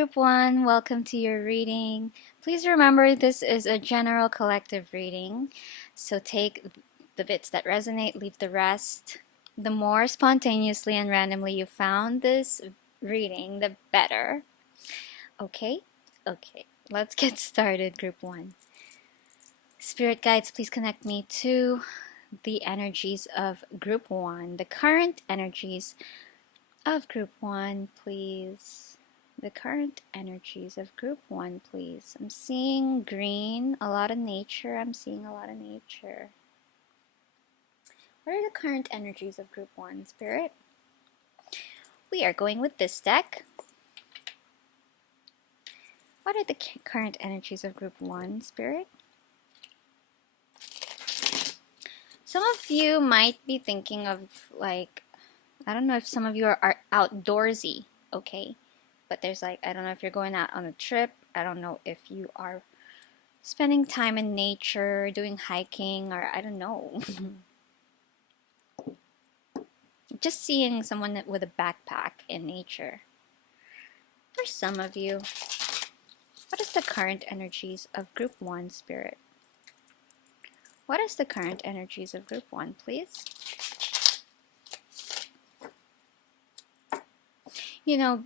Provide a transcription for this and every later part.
Group 1, welcome to your reading. Please remember this is a general collective reading, so take the bits that resonate, leave the rest. The more spontaneously and randomly you found this reading, the better. Okay? Okay, let's get started, Group 1. Spirit guides, please connect me to the energies of Group 1, the current energies of Group 1, please. The current energies of Group 1, please. I'm seeing green, a lot of nature. I'm seeing a lot of nature. What are the current energies of Group 1, Spirit? We are going with this deck. What are the current energies of Group 1, Spirit? Some of you might be thinking of, like, I don't know if some of you are outdoorsy, okay? But there's like, I don't know if you're going out on a trip. I don't know if you are spending time in nature, doing hiking, or I don't know. Just seeing someone with a backpack in nature. For some of you, what is the current energies of Group 1, Spirit? What is the current energies of Group 1, please? You know,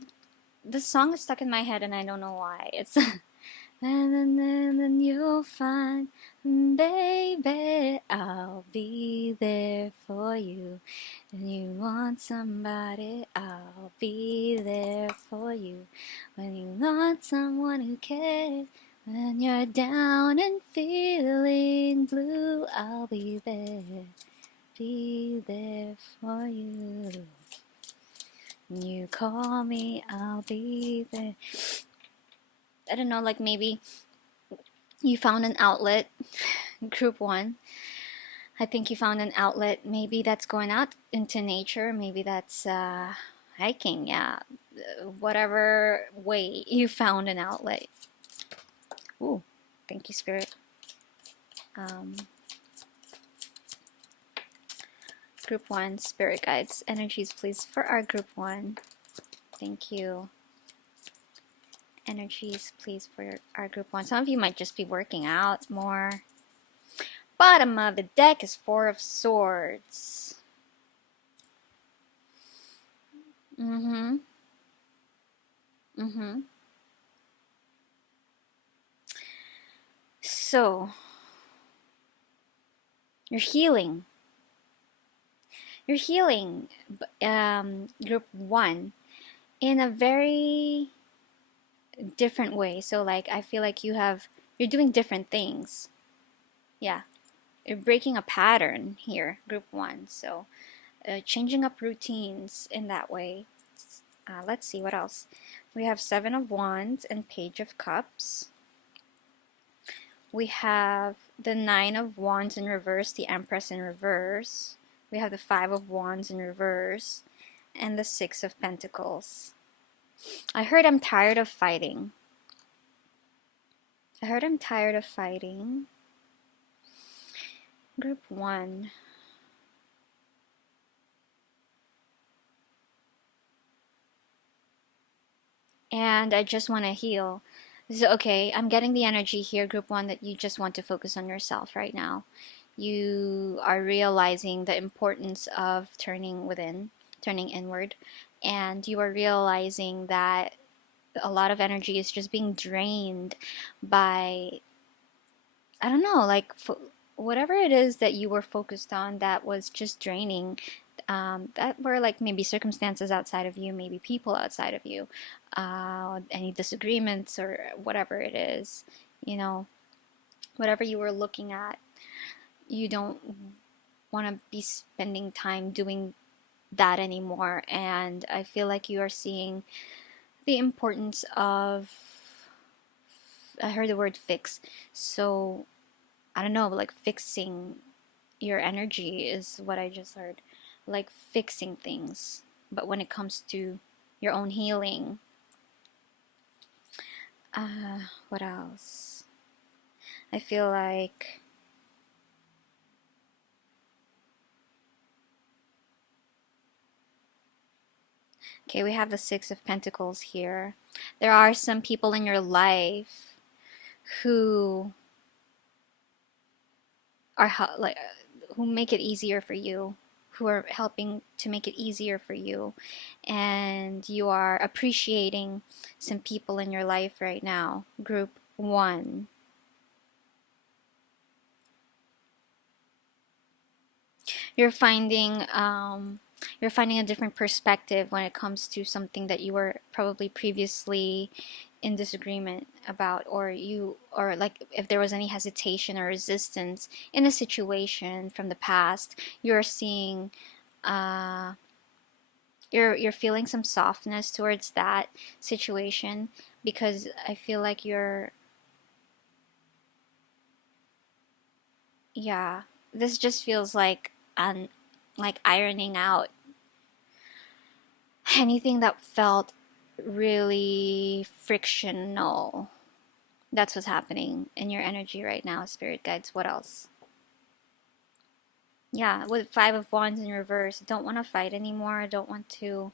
this song is stuck in my head and I don't know why. It's and then you'll find, baby, I'll be there for you. When you want somebody, I'll be there for you. When you want someone who cares, when you're down and feeling blue, I'll be there for you. When you call me, I'll be there. I don't know, like maybe you found an outlet, Group 1. I think you found an outlet. Maybe that's going out into nature. Maybe that's hiking. Yeah, whatever way you found an outlet. Ooh, thank you, Spirit. Group 1, Spirit guides, energies, please, for our Group 1. Thank you. Energies, please, for our Group 1. Some of you might just be working out more. Bottom of the deck is 4 of Swords. So, you're healing. You're healing, Group 1, in a very different way. So, like, I feel like you're doing different things. Yeah, you're breaking a pattern here, Group 1. So, changing up routines in that way. Let's see what else. We have 7 of Wands and Page of Cups. We have the 9 of Wands in reverse, the Empress in reverse. We have the 5 of Wands in reverse, and the 6 of Pentacles. I heard I'm tired of fighting. Group 1. And I just want to heal. So, okay, I'm getting the energy here, Group 1, that you just want to focus on yourself right now. You are realizing the importance of turning inward, and you are realizing that a lot of energy is just being drained by, I don't know, like whatever it is that you were focused on that was just draining. That were like maybe circumstances outside of you, maybe people outside of you, any disagreements or whatever it is, whatever you were looking at, you don't want to be spending time doing that anymore. And I feel like you are seeing the importance of, I heard the word fix, so I don't know, like fixing your energy is what I just heard, like fixing things. But when it comes to your own healing, what else? I feel like Okay, we have the Six of Pentacles here. There are some people in your life who are like who make it easier for you, who are helping to make it easier for you, and you are appreciating some people in your life right now. Group 1. You're finding you're finding a different perspective when it comes to something that you were probably previously in disagreement about, or like if there was any hesitation or resistance in a situation from the past, you're seeing uh, you're feeling some softness towards that situation, because I feel like you're, yeah, this just feels like like ironing out anything that felt really frictional. That's what's happening in your energy right now, spirit guides. What else? Yeah, with Five of Wands in reverse, I don't want to fight anymore. I don't want to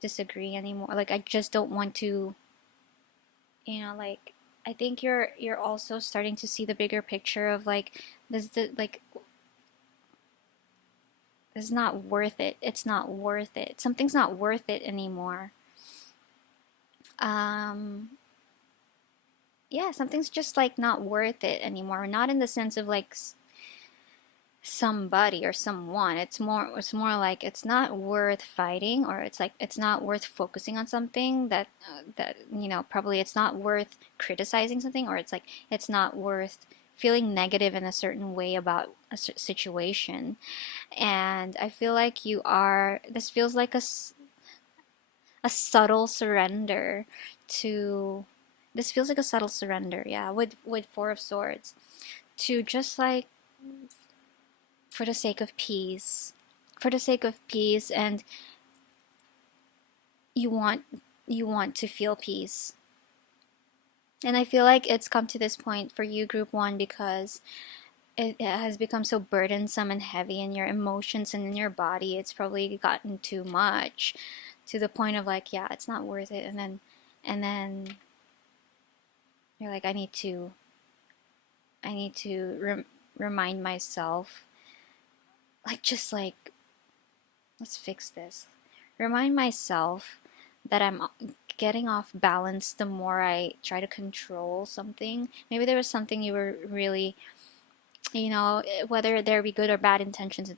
disagree anymore. Like I just don't want to, like I think you're also starting to see the bigger picture of like like this is not worth it. It's not worth it. Something's not worth it anymore. Um yeah, something's just like not worth it anymore. Not in the sense of like somebody or someone. It's more like it's not worth fighting, or it's like it's not worth focusing on something that probably it's not worth criticizing something, or it's like it's not worth feeling negative in a certain way about a situation. And I feel like this feels like a subtle surrender to this feels like a subtle surrender, yeah, with Four of Swords, to just like for the sake of peace, and you want you want to feel peace. And I feel like it's come to this point for you, Group 1, because it has become so burdensome and heavy in your emotions and in your body. It's probably gotten too much, to the point of like, yeah, it's not worth it. And then you're like, I need to remind myself, like, just like, let's fix this. Remind myself that I'm getting off balance the more I try to control something. Maybe there was something you were really, whether there be good or bad intentions,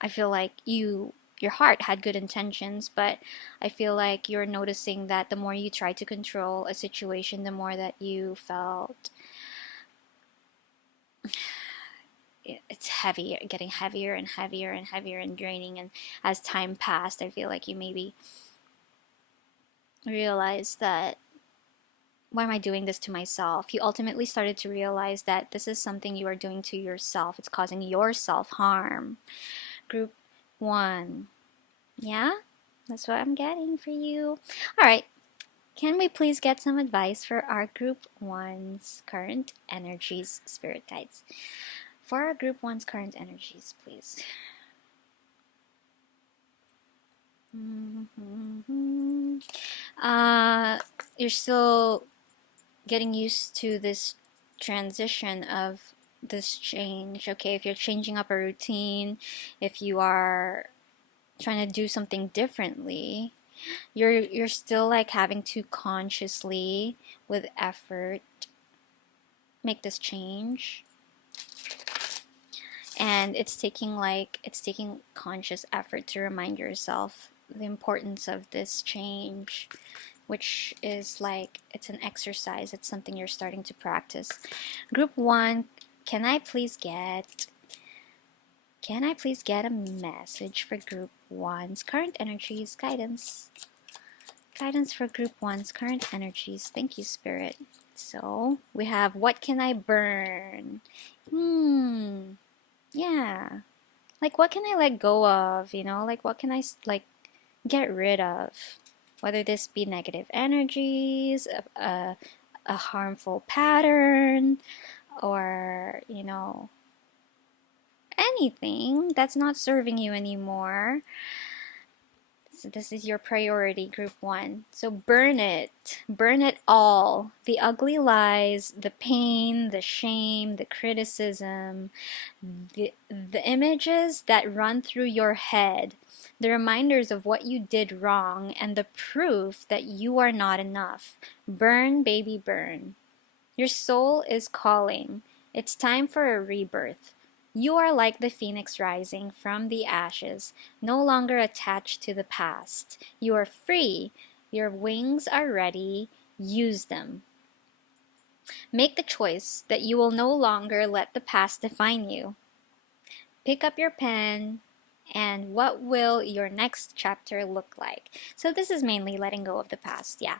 I feel like your heart had good intentions, but I feel like you're noticing that the more you try to control a situation, the more that you felt it's heavy, getting heavier and heavier and heavier and draining. And as time passed, I feel like you maybe realized that, why am I doing this to myself? You ultimately started to realize that this is something you are doing to yourself. It's causing yourself harm. Group 1. Yeah? That's what I'm getting for you. All right. Can we please get some advice for our Group 1's current energies, spirit guides? For our Group 1's current energies, please. Mm-hmm. You're still getting used to this transition of this change. Okay, if you're changing up a routine, if you are trying to do something differently, you're still like having to consciously, with effort, make this change. And it's taking conscious effort to remind yourself the importance of this change, which is like, it's an exercise, it's something you're starting to practice. Group 1, can I please get a message for Group 1's current energies? Guidance for Group 1's current energies. Thank you, Spirit. So we have, what can I burn? Yeah, like what can I let go of, like what can I like get rid of, whether this be negative energies, a harmful pattern, or anything that's not serving you anymore. So this is your priority, group one. So burn it. Burn it all. The ugly lies, the pain, the shame, the criticism, the images that run through your head, the reminders of what you did wrong, and the proof that you are not enough. Burn, baby, burn. Your soul is calling. It's time for a rebirth. You are like the phoenix rising from the ashes, no longer attached to the past. You are free. Your wings are ready. Use them. Make the choice that you will no longer let the past define you. Pick up your pen, and what will your next chapter look like? So this is mainly letting go of the past, yeah.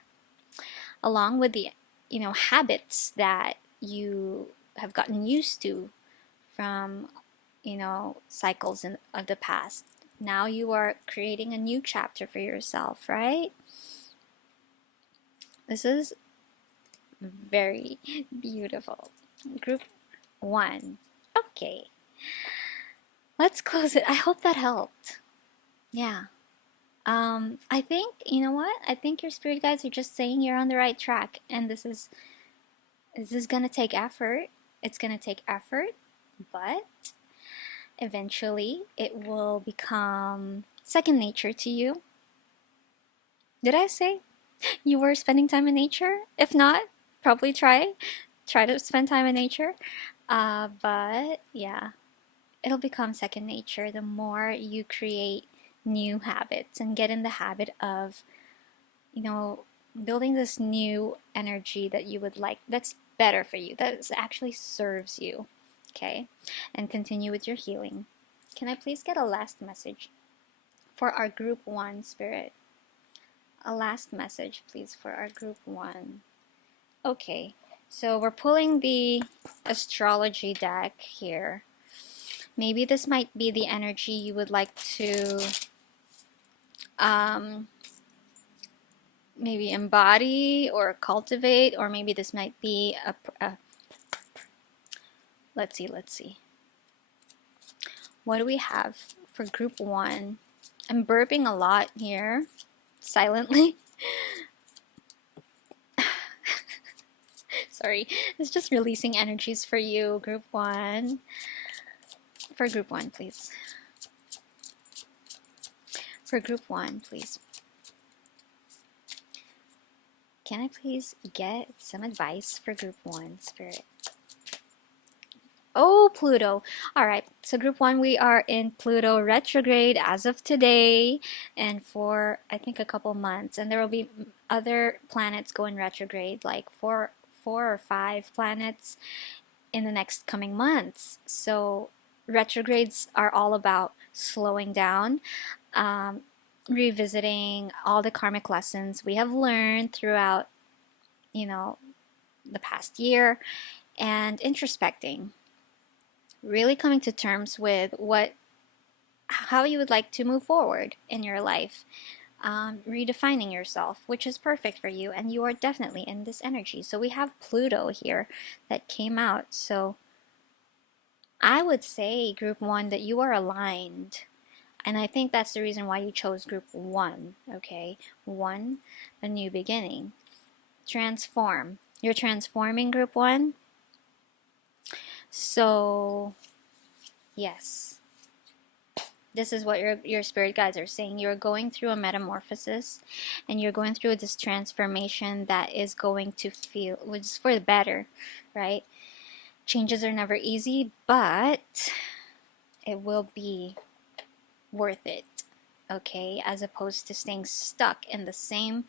Along with the, habits that you have gotten used to from, cycles of the past. Now you are creating a new chapter for yourself, right? This is very beautiful. Group one. Okay. Let's close it. I hope that helped. Yeah. I think, you know what? I think your spirit guides are just saying you're on the right track, and this is gonna take effort. It's gonna take effort, but eventually it will become second nature to you. Did I say you were spending time in nature? If not, probably try to spend time in nature. But yeah, it'll become second nature the more you create new habits and get in the habit of, building this new energy that you would like, that's better for you, that actually serves you. Okay, and continue with your healing. Can I please get a last message for our group one, spirit? A last message, please, for our group one. Okay, so we're pulling the astrology deck here. Maybe this might be the energy you would like to maybe embody or cultivate, or maybe this might be a let's see. What do we have for group one? I'm burping a lot here, silently. Sorry, it's just releasing energies for you, group one. For group one, please. For group one, please. Can I please get some advice for group one, spirit? Oh, Pluto. All right. So group one, we are in Pluto retrograde as of today and for, I think, a couple months. And there will be other planets going retrograde, like four or five planets in the next coming months. So retrogrades are all about slowing down, revisiting all the karmic lessons we have learned throughout, the past year, and introspecting. Really coming to terms with how you would like to move forward in your life, redefining yourself, which is perfect for you, and you are definitely in this energy. So we have Pluto here that came out. So I would say, group one, that you are aligned. And I think that's the reason why you chose group one, okay? One, a new beginning. Transform. You're transforming, group one. So, yes. This is what your spirit guides are saying. You're going through a metamorphosis, and you're going through this transformation that is going to feel, which is for the better, right? Changes are never easy, but it will be worth it, okay? As opposed to staying stuck in the same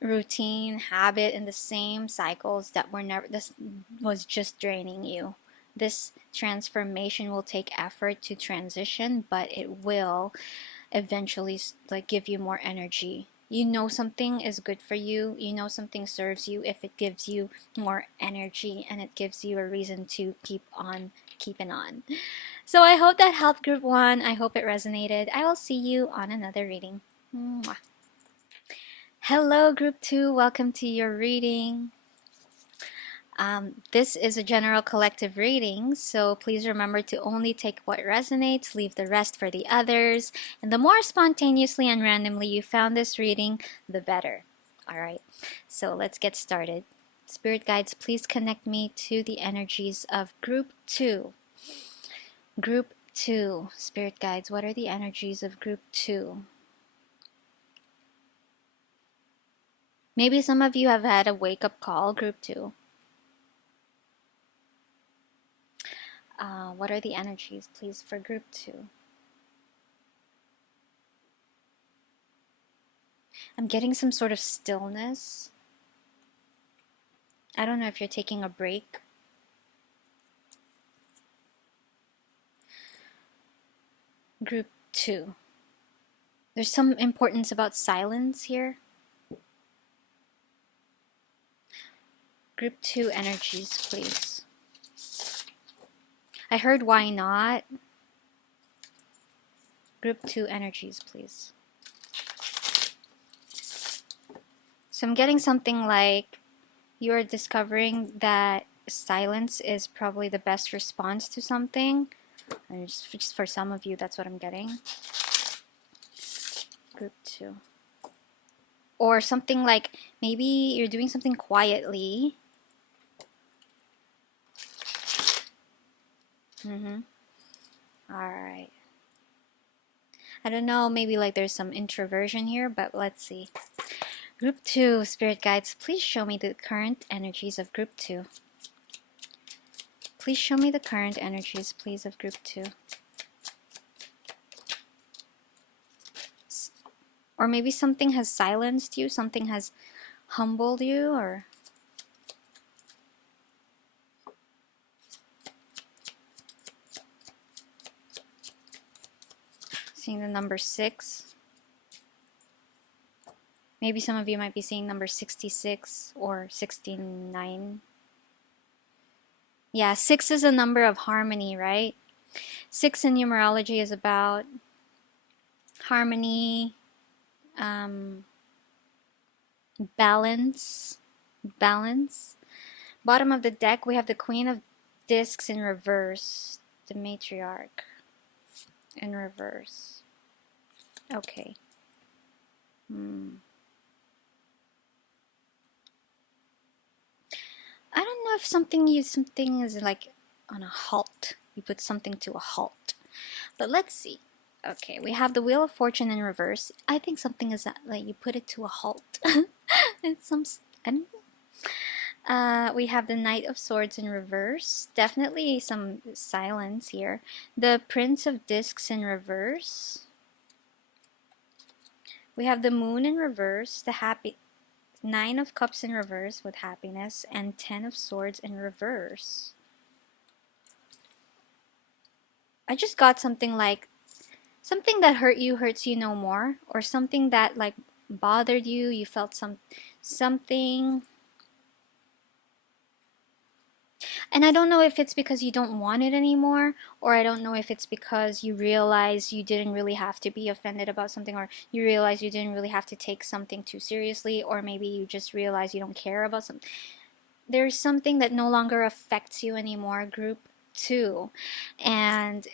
routine, habit, in the same cycles that were never, this was just draining you. This transformation will take effort to transition, but it will eventually give you more energy. You know something is good for you. You know something serves you if it gives you more energy and it gives you a reason to keep on keeping on. So I hope that helped, group one. I hope it resonated. I will see you on another reading. Mwah. Hello, group two. Welcome to your reading. This is a general collective reading, so please remember to only take what resonates, leave the rest for the others. And the more spontaneously and randomly you found this reading, the better. All right, so let's get started. Spirit guides, please connect me to the energies of Group 2. Group 2. Spirit guides, what are the energies of Group 2? Maybe some of you have had a wake-up call, Group 2. What are the energies, please, for Group 2? I'm getting some sort of stillness. I don't know if you're taking a break. Group 2. There's some importance about silence here. Group 2 energies, please. I heard why not. Group 2 energies, please. So I'm getting something like you're discovering that silence is probably the best response to something. And just for some of you, that's what I'm getting. Group 2. Or something like maybe you're doing something quietly. Alright. I don't know, maybe like there's some introversion here, but let's see. Group 2, Spirit Guides, please show me the current energies of Group 2. Please show me the current energies, please, of Group 2. Or maybe something has silenced you, something has humbled you, or... Seeing the number 6. Maybe some of you might be seeing number 66 or 69. Yeah, 6 is a number of harmony, right? 6 in numerology is about harmony, balance. Bottom of the deck, we have the Queen of Discs in reverse, the Matriarch in reverse. Okay. I don't know if something is like on a halt. You put something to a halt. But let's see. Okay, we have the Wheel of Fortune in reverse. I think something is like you put it to a halt. It's some... I don't know. We have the Knight of Swords in reverse. Definitely some silence here. The Prince of Discs in reverse. We have the Moon in reverse. The 9 of Cups in reverse with happiness. And 10 of Swords in reverse. I just got something like something that hurt you hurts you no more, or something that like bothered you, you felt something. And I don't know if it's because you don't want it anymore, or I don't know if it's because you realize you didn't really have to be offended about something, or you realize you didn't really have to take something too seriously, or maybe you just realize you don't care about something. There's something that no longer affects you anymore, Group 2. And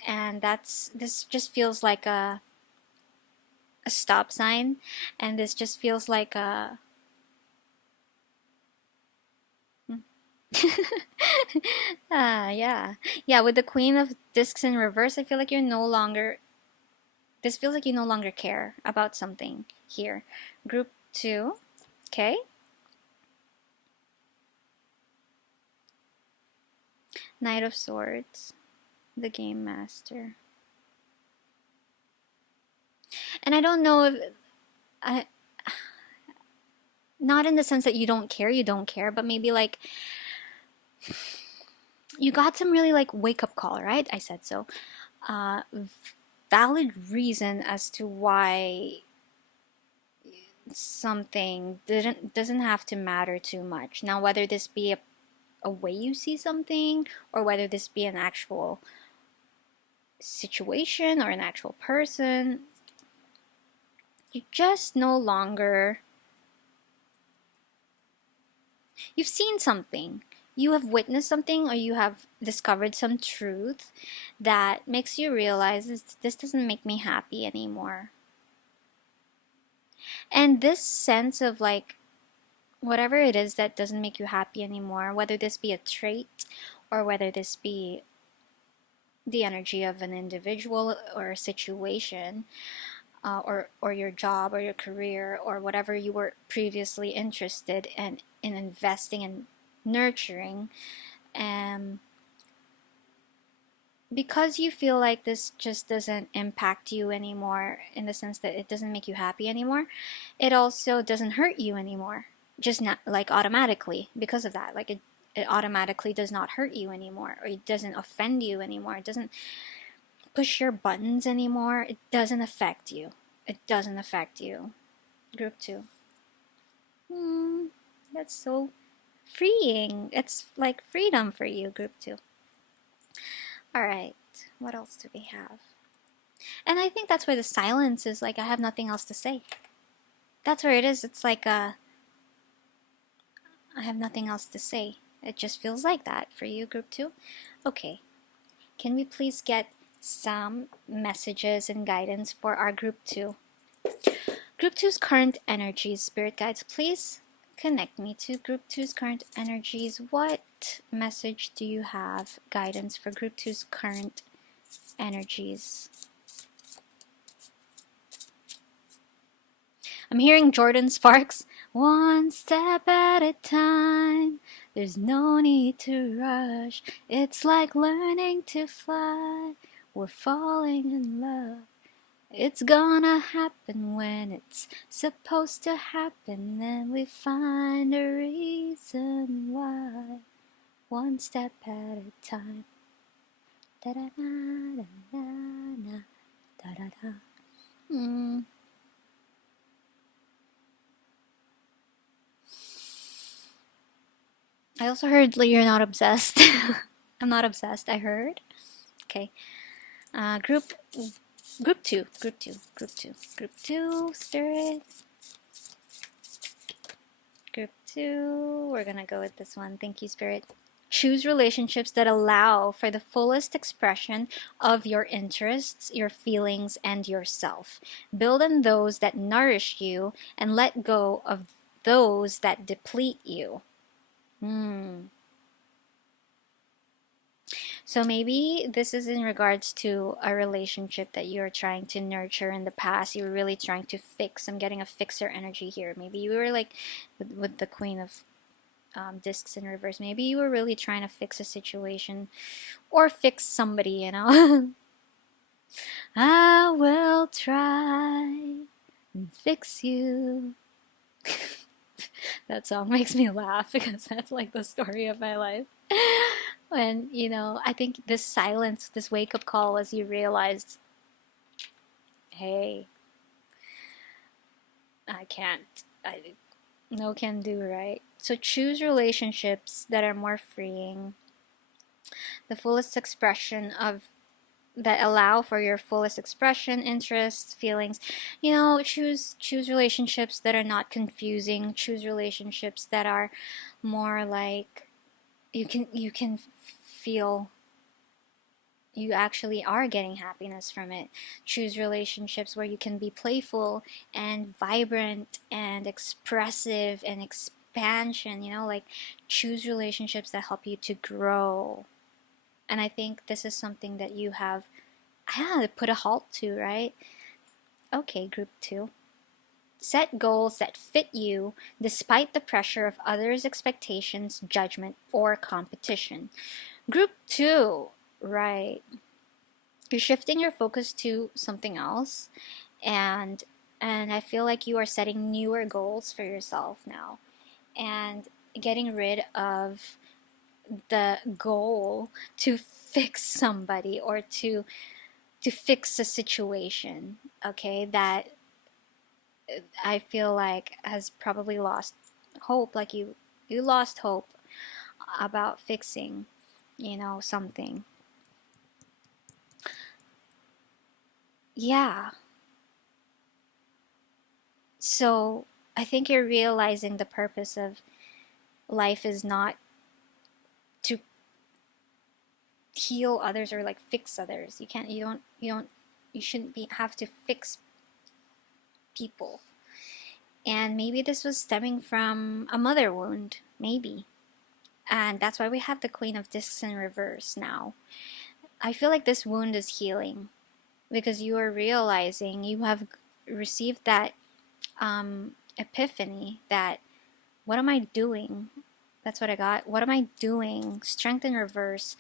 this just feels like a stop sign, and this just feels like a yeah, with the Queen of Discs in reverse, I feel like you're no longer, this feels like you no longer care about something here. Group 2. Okay, Knight of Swords, the Game Master. And I don't know if not in the sense that you don't care, but maybe like you got some really like wake-up call, right? I said so. Valid reason as to why something doesn't have to matter too much. Now, whether this be a way you see something, or whether this be an actual situation or an actual person, you just no longer... You've seen something. you have witnessed something, or you have discovered some truth that makes you realize this doesn't make me happy anymore. And this sense of like, whatever it is that doesn't make you happy anymore, whether this be a trait or whether this be the energy of an individual or a situation, or your job or your career or whatever you were previously interested in investing and nurturing, um, because you feel like this just doesn't impact you anymore, in the sense that it doesn't make you happy anymore, it also doesn't hurt you anymore. Just not like automatically because of that. Like it automatically does not hurt you anymore, or it doesn't offend you anymore. It doesn't push your buttons anymore. It doesn't affect you. It doesn't affect you. Group 2. That's so freeing. It's like freedom for you, Group 2. Alright, what else do we have? And I think that's where the silence is like, I have nothing else to say. That's where it is. It's like, I have nothing else to say. It just feels like that for you, Group 2. Okay, can we please get some messages and guidance for our Group 2? Group 2's current energies, spirit guides, please connect me to Group 2's current energies. What message do you have, guidance for Group 2's current energies? I'm hearing Jordan Sparks. One step at a time. There's no need to rush. It's like learning to fly. We're falling in love. It's gonna happen when it's supposed to happen, and we find a reason why. One step at a time. Da da da da da da da da. I also heard you're not obsessed. I'm not obsessed, I heard. Okay. Group 2, spirit. Group 2, we're gonna go with this one. Thank you, spirit. Choose relationships that allow for the fullest expression of your interests, your feelings, and yourself. Build on those that nourish you and let go of those that deplete you. So maybe this is in regards to a relationship that you're trying to nurture in the past. You were really trying to fix. I'm getting a fixer energy here. Maybe you were like with the Queen of Discs in reverse. Maybe you were really trying to fix a situation or fix somebody, you know. I will try and fix you. That song makes me laugh because that's like the story of my life. When, you know, I think this silence, this wake-up call was you realized, hey, no can do, right? So choose relationships that are more freeing, the fullest expression of, that allow for your fullest expression, interests, feelings. You know, choose relationships that are not confusing. Choose relationships that are more like you can feel you actually are getting happiness from it. Choose relationships where you can be playful and vibrant and expressive and expansion, you know, like choose relationships that help you to grow. And I think this is something that you have put a halt to, right? Okay, Group 2. Set goals that fit you despite the pressure of others' expectations, judgment, or competition. Group 2, right. You're shifting your focus to something else, and I feel like you are setting newer goals for yourself now and getting rid of the goal to fix somebody or to fix a situation, okay, that I feel like has probably lost hope, like you lost hope about fixing, you know, something. Yeah. So I think you're realizing the purpose of life is not heal others or like fix others. You shouldn't have to fix people. And maybe this was stemming from a mother wound, maybe. And that's why we have the Queen of Discs in reverse now. I feel like this wound is healing because you are realizing, you have received that epiphany that, what am I doing? That's what I got. What am I doing? Strength in reverse.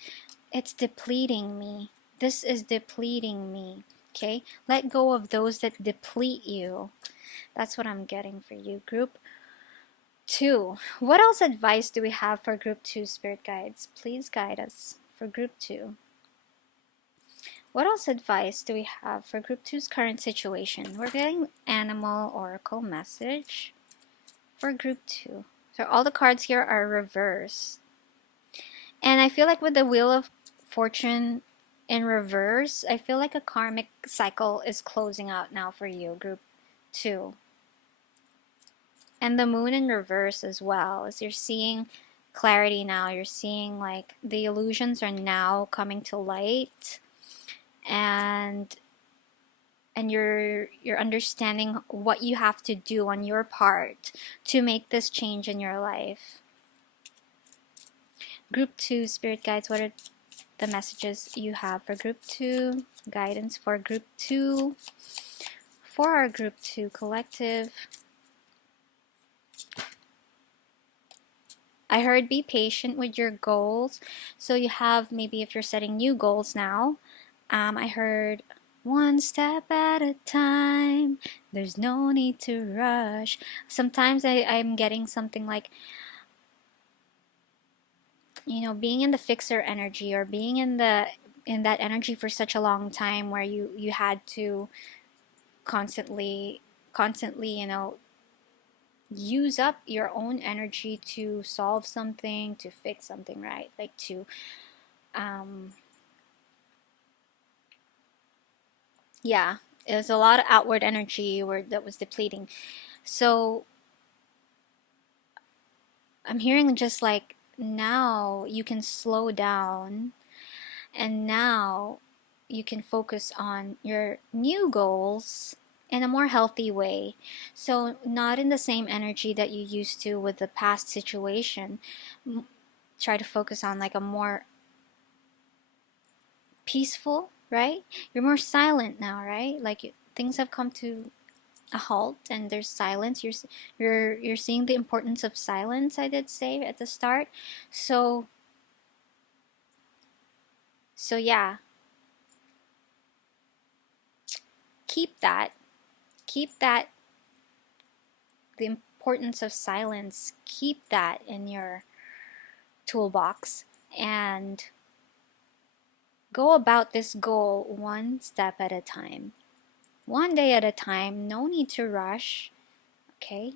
It's depleting me. This is depleting me. Okay? Let go of those that deplete you. That's what I'm getting for you, group 2. What else advice do we have for group 2, spirit guides? Please guide us for group 2. What else advice do we have for group 2's current situation? We're getting animal oracle message for group 2. So all the cards here are reversed. And I feel like with the Wheel of Fortune in reverse, I feel like a karmic cycle is closing out now for you, group 2. And the Moon in reverse as well, as you're seeing clarity now. You're seeing like the illusions are now coming to light, and you're understanding what you have to do on your part to make this change in your life. Group 2, spirit guides, what are the messages you have for group 2? Guidance for group 2. For our group 2 collective. I heard be patient with your goals. So you have, maybe if you're setting new goals now, I heard one step at a time. There's no need to rush. Sometimes I'm getting something like, you know, being in the fixer energy, or being in that energy for such a long time, where you had to constantly, you know, use up your own energy to solve something, to fix something, right? Like to yeah, it was a lot of outward energy that was depleting. So I'm hearing just like, now you can slow down, and now you can focus on your new goals in a more healthy way. So not in the same energy that you used to with the past situation. Try to focus on like a more peaceful, right? You're more silent now, right? Like things have come to a halt and there's silence. You're seeing the importance of silence, I did say at the start. So yeah, keep that the importance of silence, keep that in your toolbox, and go about this goal one step at a time, one day at a time. No need to rush. Okay,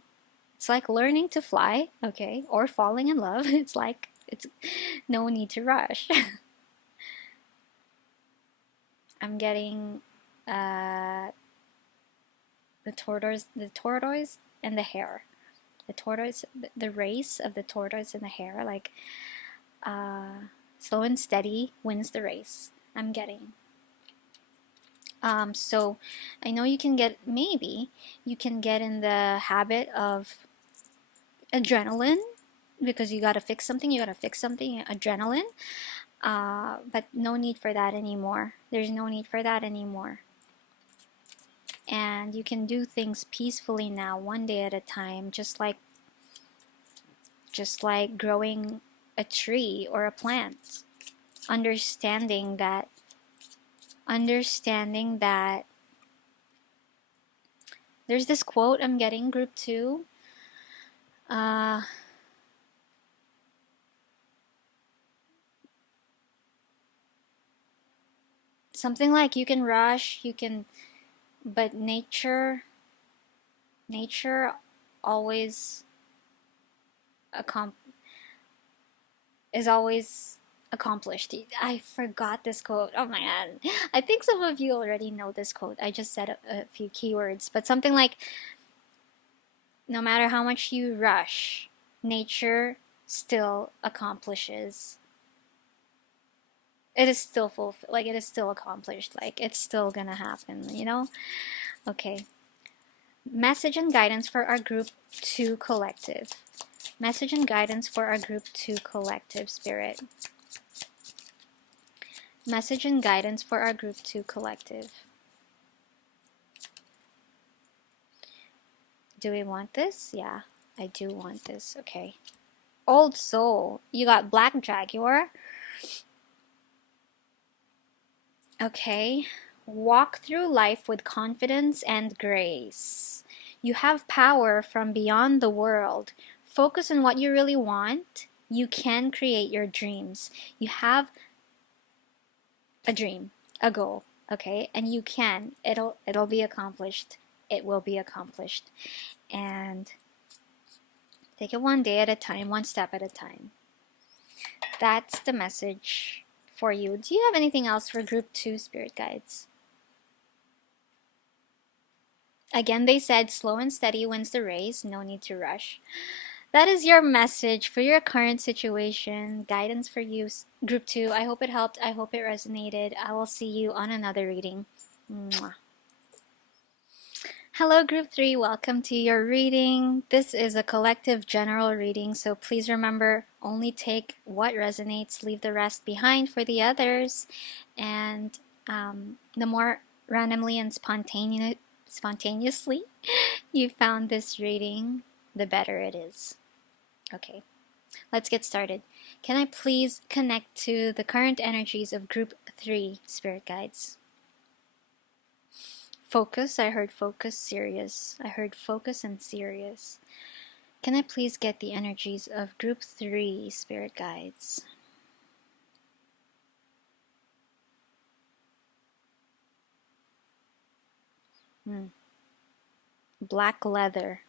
it's like learning to fly, okay, or falling in love. It's no need to rush. I'm getting the tortoise and the hare. The tortoise, the race of the tortoise and the hare, like slow and steady wins the race. I'm getting. So I know maybe you can get in the habit of adrenaline, because you gotta fix something, adrenaline. But no need for that anymore. There's no need for that anymore. And you can do things peacefully now, one day at a time, just like growing a tree or a plant. Understanding that there's this quote I'm getting, group 2. Something like, you can rush, but nature always is always accomplished. I forgot this quote. Oh my god. I think some of you already know this quote. I just said a few keywords, but something like, no matter how much you rush, nature still accomplishes. it is still fulfilled, like it is still accomplished, like it's still gonna happen, you know? Okay. Message and guidance for our group 2 collective. Message and guidance for our group 2 collective, Spirit. Message and guidance for our group 2 collective. Do we want this? Yeah, I do want this. Okay. Old Soul. You got Black Jaguar. Okay. Walk through life with confidence and grace. You have power from beyond the world. Focus on what you really want. You can create your dreams. You have a dream, a goal, okay? And you can. It'll be accomplished. It will be accomplished. And take it one day at a time, one step at a time. That's the message for you. Do you have anything else for group 2, Spirit Guides? Again, they said slow and steady wins the race. No need to rush. That is your message for your current situation. Guidance for you, group 2. I hope it helped. I hope it resonated. I will see you on another reading. Mwah. Hello, group 3. Welcome to your reading. This is a collective general reading, so please remember, only take what resonates, leave the rest behind for the others. And the more randomly and spontaneously you found this reading, the better it is. Okay, let's get started. Can I please connect to the current energies of group 3, Spirit Guides? Focus, I heard focus, serious. I heard focus and serious. Can I please get the energies of group 3, Spirit Guides? Black leather.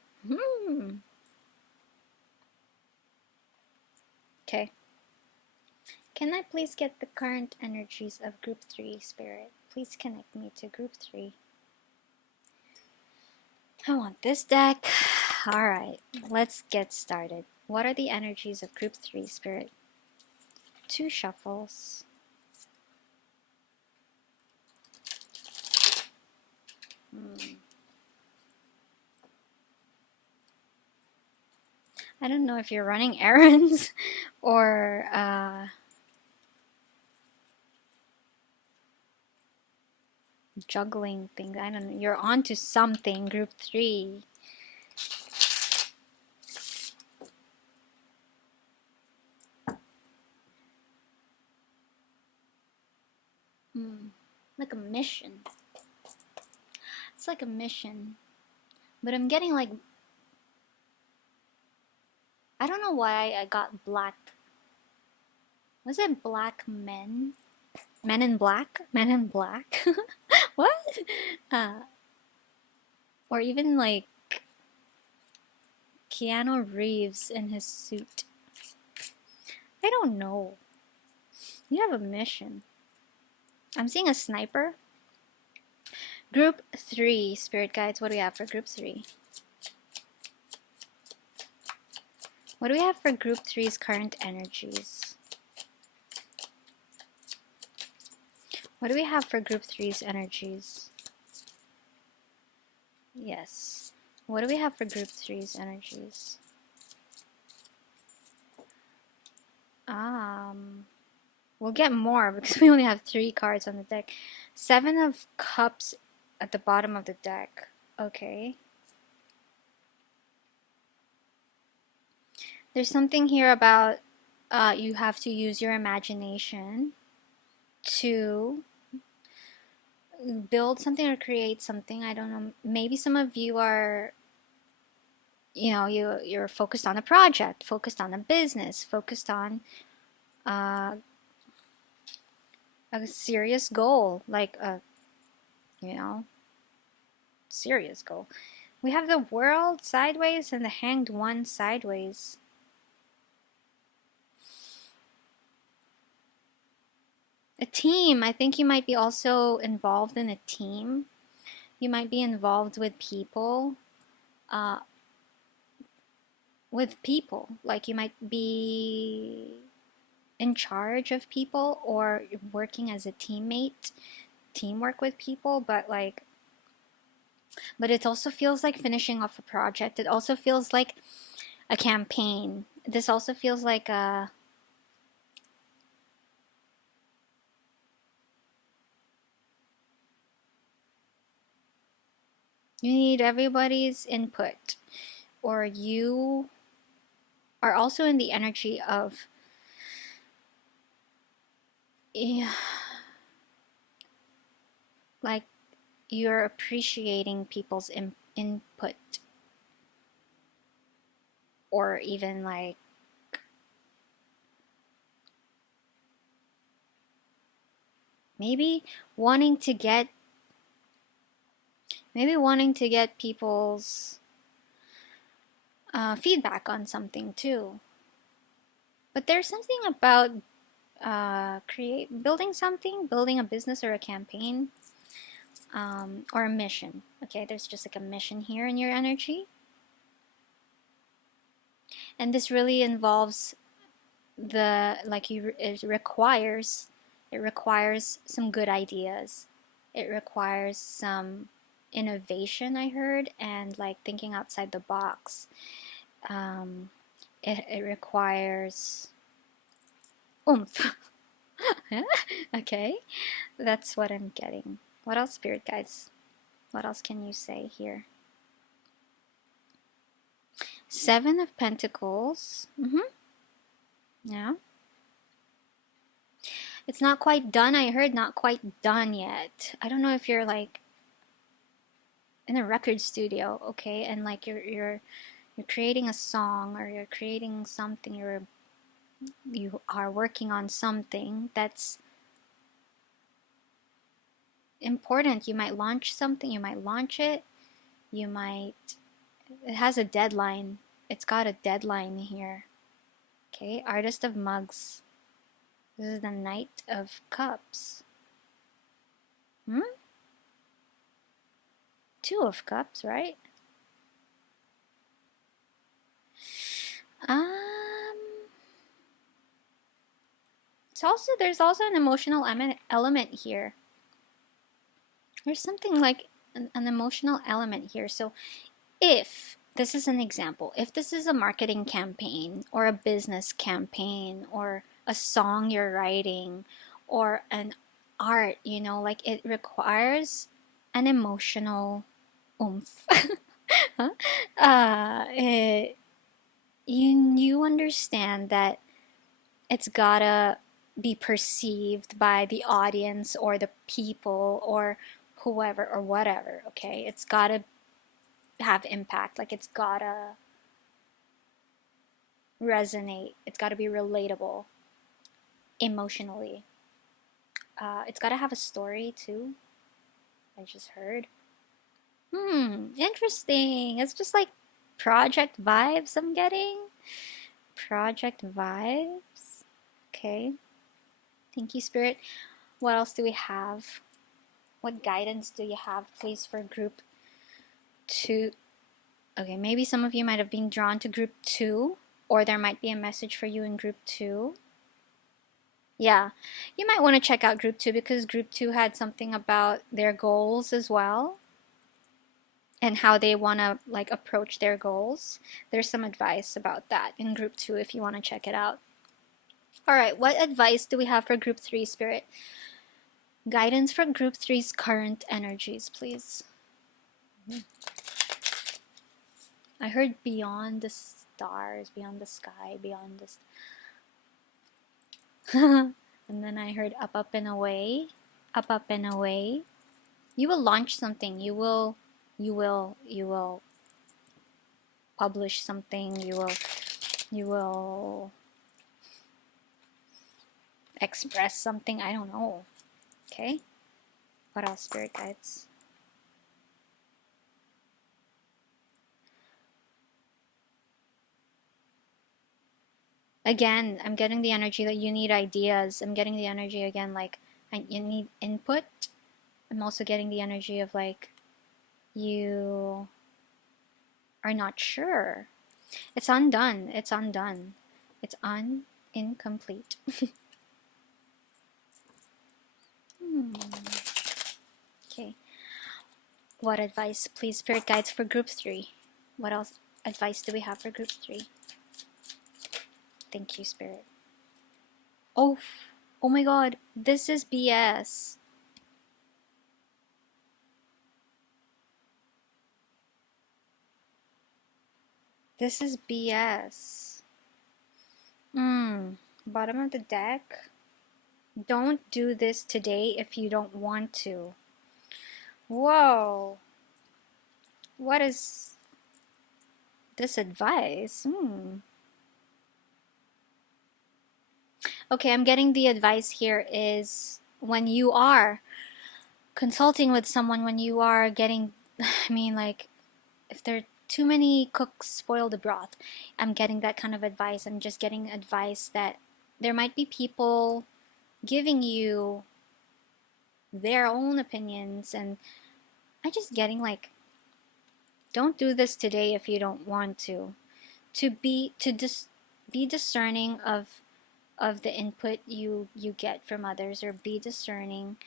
Okay. Can I please get the current energies of group 3, Spirit? Please connect me to group 3. I want this deck. Alright, let's get started. What are the energies of group 3, Spirit? 2 shuffles. I don't know if you're running errands or juggling things. I don't know. You're on to something, group 3. Like a mission. It's like a mission. But I'm getting like, I don't know why I got black. Was it black men? Men in black? Men in black? What? Or even like Keanu Reeves in his suit. I don't know. You have a mission. I'm seeing a sniper. Group 3, Spirit Guides, what do we have for group 3? What do we have for group 3's current energies? What do we have for group 3's energies? Yes. What do we have for group 3's energies? We'll get more because we only have 3 cards on the deck. 7 of Cups at the bottom of the deck. Okay. There's something here about you have to use your imagination to build something or create something. I don't know. Maybe some of you are, you know, you're focused on a project, focused on a business, focused on a serious goal, like a, you know, serious goal. We have the World sideways and the Hanged One sideways. A team. I think you might be also involved in a team. You might be involved with people. Like you might be in charge of people or working as a teammate, teamwork with people, but it also feels like finishing off a project. It also feels like a campaign. This also feels like a you need everybody's input, or you are also in the energy of, yeah, like you're appreciating people's input, or even like maybe wanting to get people's feedback on something too. But there's something about building a business or a campaign, or a mission. Okay, there's just like a mission here in your energy, and this really involves it requires some good ideas. It requires some innovation, I heard, and like thinking outside the box. Um, it requires oomph. Okay, that's what I'm getting. What else, spirit guides? What else can you say here? Seven of Pentacles. Yeah. It's not quite done. I heard not quite done yet. I don't know if you're like in a record studio, okay, and like you're creating a song, or you're creating something, you are working on something that's important. You might launch something, you might launch it, it has a deadline. It's got a deadline here. Okay, Artist of Mugs. This is the Knight of Cups. Two of Cups, right? Um, there's also an emotional element here. There's something like an emotional element here. So if this is an example, if this is a marketing campaign or a business campaign or a song you're writing or an art, like it requires an emotional oomph. You understand that it's gotta be perceived by the audience or the people or whoever or whatever, okay? It's gotta have impact. Like it's gotta resonate. It's gotta be relatable emotionally. It's gotta have a story too. I just heard. Interesting. It's just like project vibes I'm getting. Project vibes. Okay. Thank you, Spirit. What else do we have? What guidance do you have, please, for group 2? Okay, maybe some of you might have been drawn to group 2, or there might be a message for you in group 2. Yeah, you might want to check out group 2 because group 2 had something about their goals as well and how they want to like approach their goals. There's some advice about that in group 2 if you want to check it out. All right, what advice do we have for group 3, Spirit? Guidance for group 3's current energies, please. I heard beyond the stars, beyond the sky, beyond this. And then I heard up, up and away, up, up and away. You will launch something. You will publish something. You will express something. I don't know. Okay. What else, spirit guides? Again, I'm getting the energy that you need ideas. I'm getting the energy again like you need input. I'm also getting the energy of like you are not sure. It's undone. It's undone. It's undone. incomplete. Okay. What advice, please, spirit guides for group 3? What else advice do we have for group 3? Thank you, spirit. Oh, oh my god, this is BS. This is BS. Bottom of the deck. Don't do this today if you don't want to. Whoa. What is this advice? Okay, I'm getting the advice here is when you are consulting with someone, when you are getting, I mean, like, if there are too many cooks spoil the broth, I'm getting that kind of advice. I'm just getting advice that there might be people giving you their own opinions, and I'm just getting like, don't do this today if you don't want to. Be discerning of the input you get from others, or be discerning.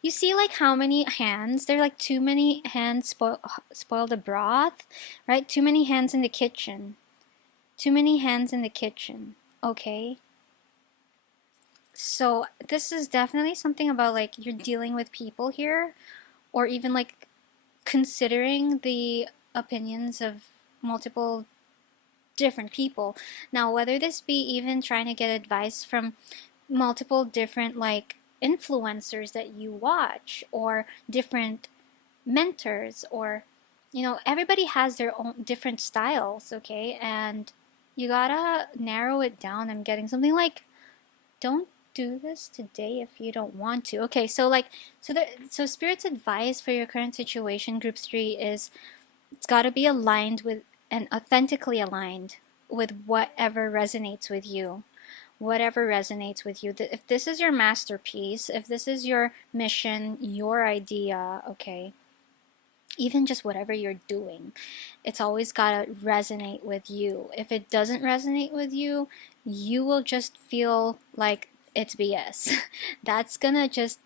You see, like, how many hands? There are like too many hands spoil the broth, right? Too many hands in the kitchen. Too many hands in the kitchen. Okay. So this is definitely something about like you're dealing with people here, or even like considering the opinions of multiple different people. Now, whether this be even trying to get advice from multiple different like influencers that you watch, or different mentors, or everybody has their own different styles, okay? And you gotta narrow it down. I'm getting something like, don't do this today if you don't want to. Okay, so like, so spirit's advice for your current situation, group 3, is it's got to be aligned with, and authentically aligned with, whatever resonates with you. Whatever resonates with you. If this is your masterpiece, if this is your mission, your idea, okay, even just whatever you're doing, it's always got to resonate with you. If it doesn't resonate with you, you will just feel like it's BS. That's gonna just,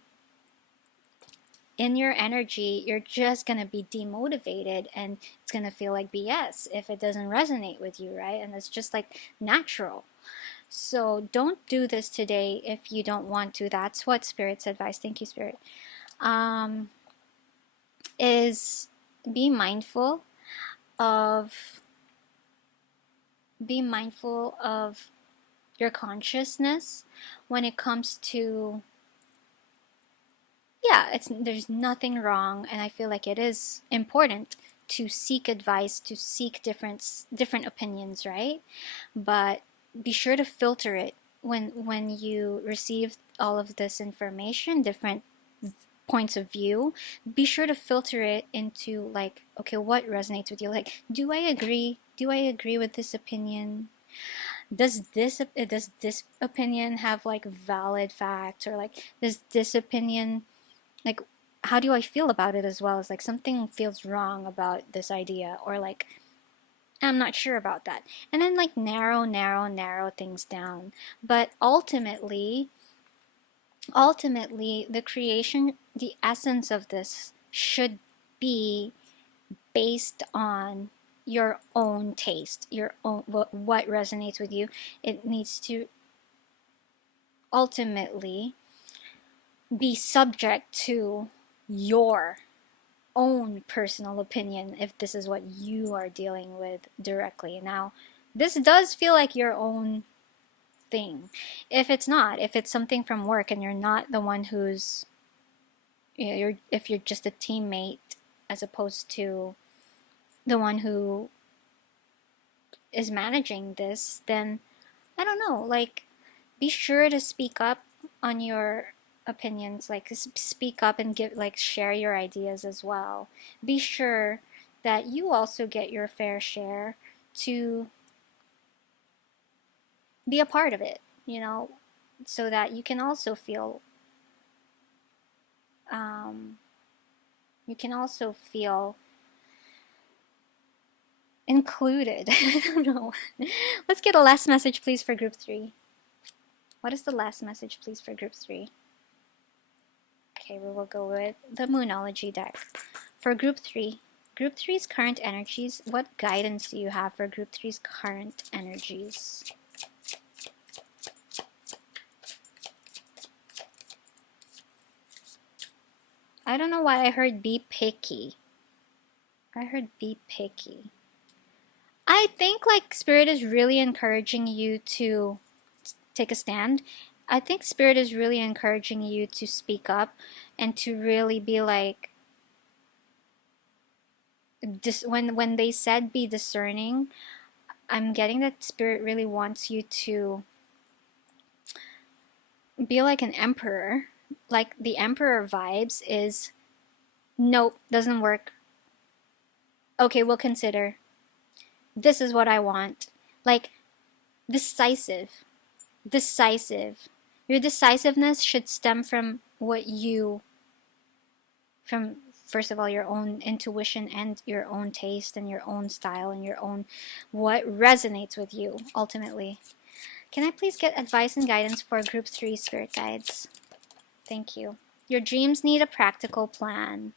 in your energy, you're just gonna be demotivated, and it's gonna feel like BS if it doesn't resonate with you, right? And it's just like natural. So don't do this today if you don't want to. That's what Spirit's advice. Thank you, Spirit. Is be mindful of your consciousness when it comes to, yeah, there's nothing wrong, and I feel like it is important to seek advice, to seek different opinions, right? But be sure to filter it when you receive all of this information, different points of view. Be sure to filter it into like, okay, what resonates with you? Like, do I agree? Do I agree with this opinion? Does this opinion have like valid facts, or like, does this opinion, like, how do I feel about it, as well as like something feels wrong about this idea, or like I'm not sure about that. And then like narrow things down. But ultimately, the creation, the essence of this should be based on your own taste, your own, what resonates with you. It needs to ultimately be subject to your own personal opinion, if this is what you are dealing with directly. Now, this does feel like your own thing. If it's not, if it's something from work and you're not the one who's, if you're just a teammate as opposed to the one who is managing this, then I don't know, like, be sure to speak up on your opinions, like speak up and give, like, share your ideas as well. Be sure that you also get your fair share to be a part of it, so that you can also feel, um, you can also feel included. I don't know. Let's get a last message, please, for group 3. What is the last message, please, for group 3? Okay, we will go with the Moonology deck. For group 3, group 3's current energies, what guidance do you have for group 3's current energies? I don't know why I heard be picky. I heard be picky. I think like Spirit is really encouraging you to take a stand. I think Spirit is really encouraging you to speak up and to really be like, when they said be discerning, I'm getting that Spirit really wants you to be like an emperor. Like the emperor vibes is, nope, doesn't work. Okay, we'll consider. This is what I want. Like decisive. Decisive. Your decisiveness should stem from from first of all your own intuition and your own taste and your own style and your own what resonates with you ultimately. Can I please get advice and guidance for group 3 spirit guides? Thank you. Your dreams need a practical plan.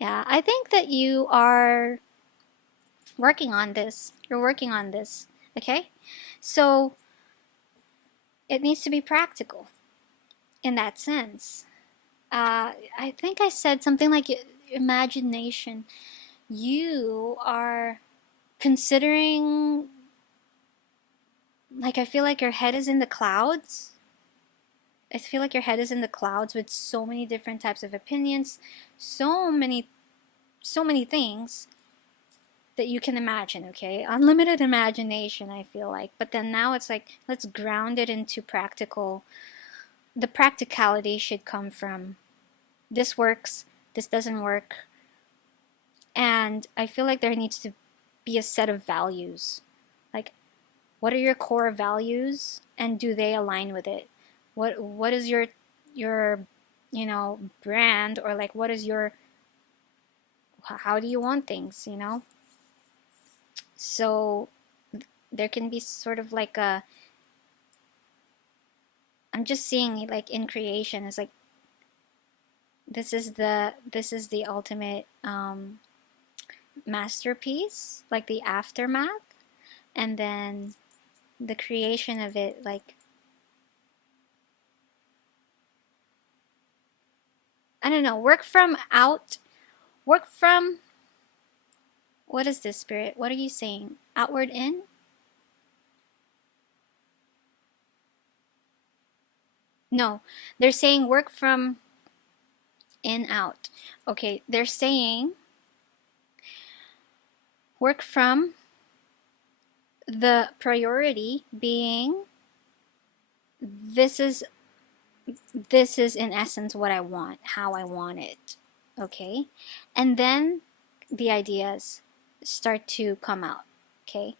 Yeah, I think that you are working on this. You're working on this. Okay? So it needs to be practical in that sense. I think I said something like imagination. You are considering, like, I feel like your head is in the clouds. I feel like your head is in the clouds with so many different types of opinions, so many things that you can imagine, okay? Unlimited imagination, I feel like. But then now it's like, let's ground it into practical. The practicality should come from this works, this doesn't work. And I feel like there needs to be a set of values. Like, what are your core values and do they align with it? What is your brand, or like what is your, how do you want things, So there can be sort of like a, I'm just seeing like in creation is like, this is the ultimate masterpiece, like the aftermath, and then the creation of it, like, I don't know, work from, what is this, Spirit? What are you saying? Outward in? No, they're saying work from in out. Okay, they're saying work from the priority being, this is in essence what I want, how I want it. Okay, and then the ideas start to come out. Okay,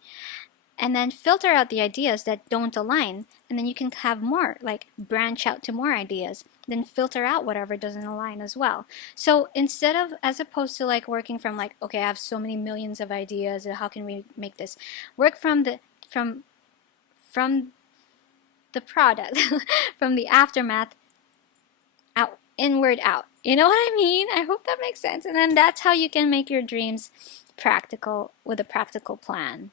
and then filter out the ideas that don't align, and then you can have more, like branch out to more ideas, then filter out whatever doesn't align as well. So instead of, as opposed to like working from like, okay, I have so many millions of ideas, how can we make this work, from the product from the aftermath out, inward out. You know what I mean? I hope that makes sense. And then that's how you can make your dreams practical with a practical plan.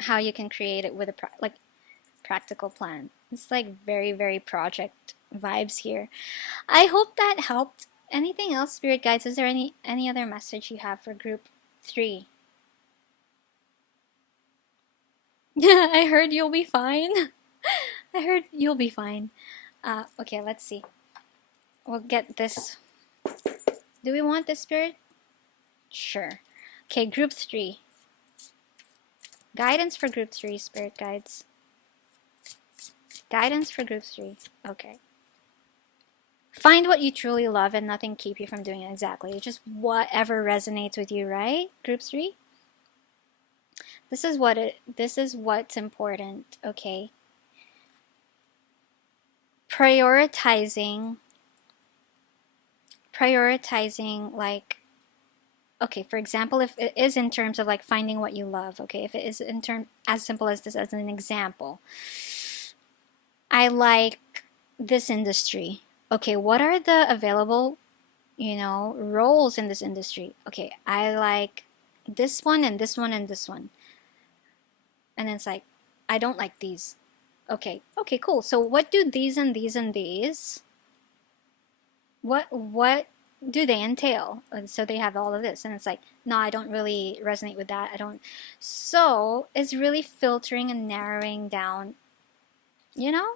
How you can create it with a practical plan. It's like very, very project vibes here. I hope that helped. Anything else, spirit guides? Is there any other message you have for group 3? Yeah, I heard you'll be fine. I heard you'll be fine. Okay, let's see. We'll get this. Do we want this, spirit? Sure. Okay, group 3. Guidance for group 3, spirit guides. Guidance for group 3. Okay. Find what you truly love and nothing keep you from doing it. Exactly. It's just whatever resonates with you, right? Group 3? This is what's important, okay? Prioritizing like okay, for example, if it is in terms of like finding what you love, okay, if it is in term as simple as this as an example, I like this industry. Okay, what are the available, roles in this industry? Okay, I like this one and this one and this one. And then it's like, I don't like these. Okay, cool. So what do these and these and these, what do they entail? And so they have all of this, and it's like, no, I don't really resonate with that. I don't. So it's really filtering and narrowing down, you know,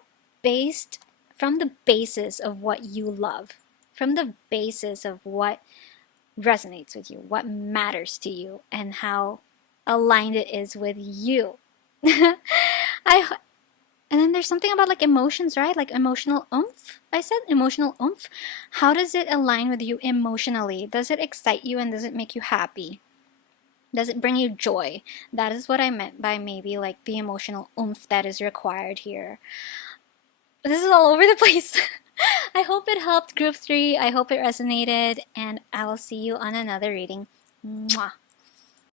based from the basis of what you love, from the basis of what resonates with you, what matters to you, and how aligned it is with you. I And then there's something about like emotions, right? Like emotional oomph. I said emotional oomph. How does it align with you emotionally? Does it excite you and does it make you happy? Does it bring you joy? That is what I meant by maybe like the emotional oomph that is required here. This is all over the place. I hope it helped group 3. I hope it resonated, and I will see you on another reading. Mwah.